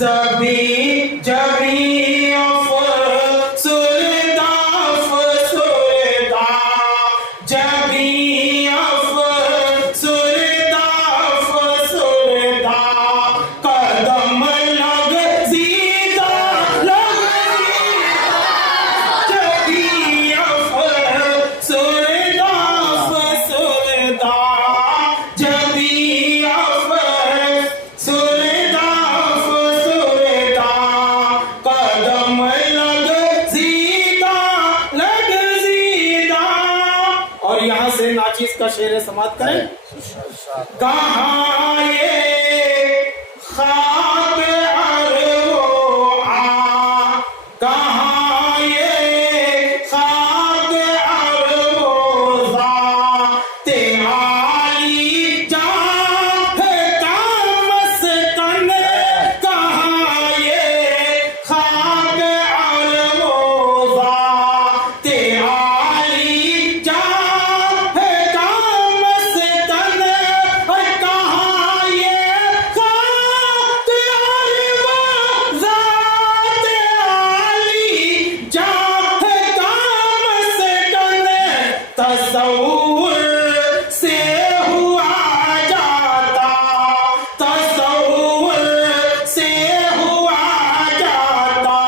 زبی جبی افسردہ افسردہ جبی افسردہ افسردہ قدم لغزیدہ لغزیدہ جبی افسردہ افسردہ جبی افسردہ افسردہ قدم لغزیدہ لغزیدہ. اور یہاں سے ناچیز کا شعر سماعت کریں. کہاں یہ خواب ارواح کہاں یہ خواب ارواح تیاری جان کا مسکن کہاں یہ خواب ارواح تیاری جان کا مسکن اور کہاں یہ خواب ارواح ذات عالی جان کا مسکن تصور سے ہوا جاتا تصور سے ہوا جاتا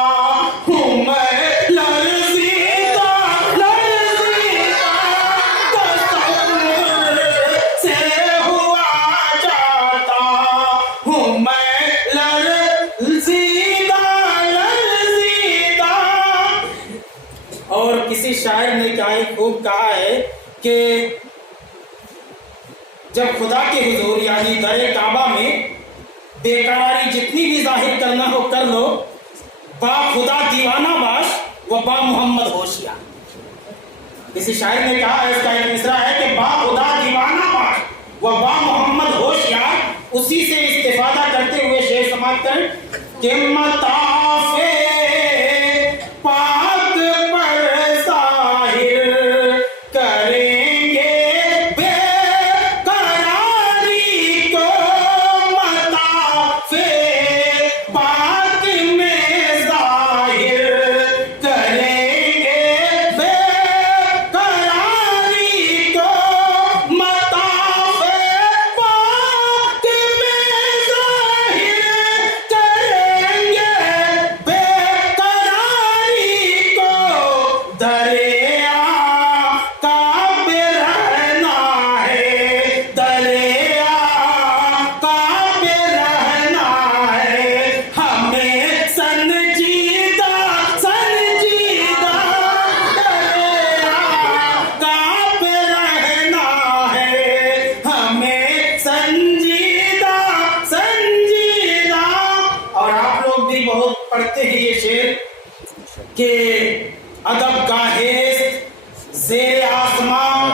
ہوں میں لرزیدہ لرزیدہ تصور سے ہوا جاتا ہوں میں لرزیدہ لرزیدہ. اور کسی شاعر نے کیا ہی خوب کہا ہے کہ جب خدا کے حضور یعنی در کعبہ میں بےقراری جتنی بھی ظاہر کرنا ہو کر لو با خدا دیوانہ باش و با محمد ہوشیار. کسی شاعر نے کہا ہے اس کا ایک مصرع ہے کہ با خدا دیوانہ باش و با محمد ہوشیار. اسی سے استفادہ کرتے ہوئے شعر سماعت کریں کہ مطاف پاک پر ظاہر کریں گے بے قراری کو مطاف پاک میں ظاہر کریں گے بے قراری کو مطاف پاک میں ظاہر کریں گے بے قراری کو. دریا کا بے رہنا ہے دریا کا بے رہنا ہے ہمیں سنجیدہ سنجیدہ دریا کا بے رہنا ہے ہمیں سنجیدہ سنجیدہ. اور آپ لوگ بھی بہت پڑھتے ہیں یہ شعر کہ ادب گاہست زیر آسمان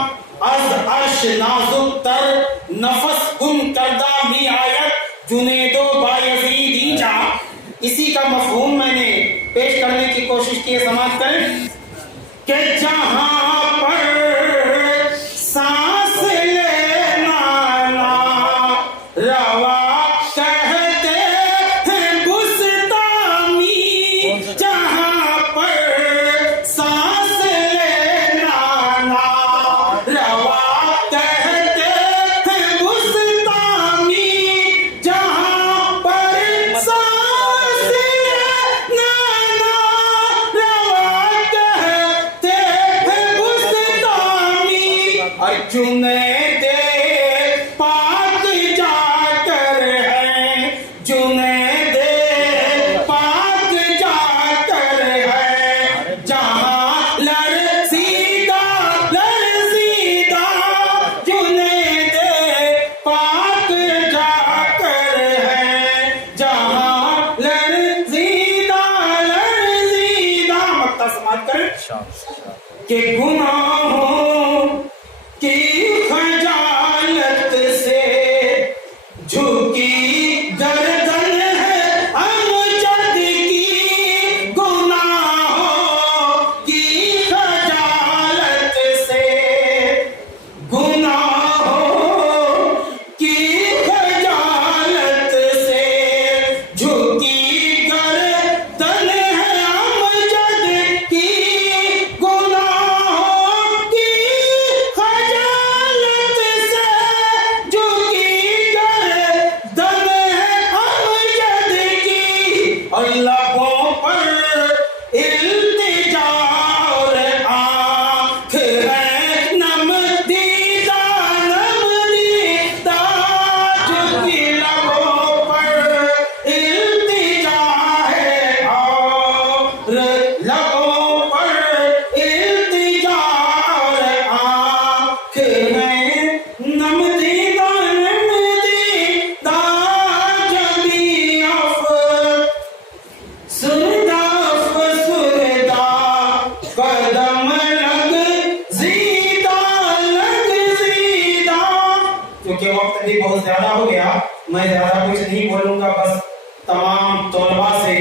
از عرش نازک تر نفس گم کردہ می آیت جنید و بایزیدی جا. اسی کا مفہوم میں نے پیش کرنے کی کوشش کی ہے. سماعت کریں کہ جہاں پر سانس لینا روا کہتے ہیں گستامی جہاں پر سانس لینا روا کہتے ہیں گستامی جہاں پر سانس لینا روا کہتے ہیں گستامی. اور جنید پاک جا کر ہے جنید پاک جا کر ہے جہاں لرزیدہ لرزیدہ جنید پاک جا کر ہے جہاں لرزیدہ لرزیدہ. مقطع سماعت کریں کہ گناہوں کی خجالت سے جھکی گردن ہے امجد کی گناہوں کی خجالت سے گناہوں کی خجالت سے جھکی زیادہ ہو گیا، میں زیادہ کچھ نہیں بولوں گا، بس تمام طلباء سے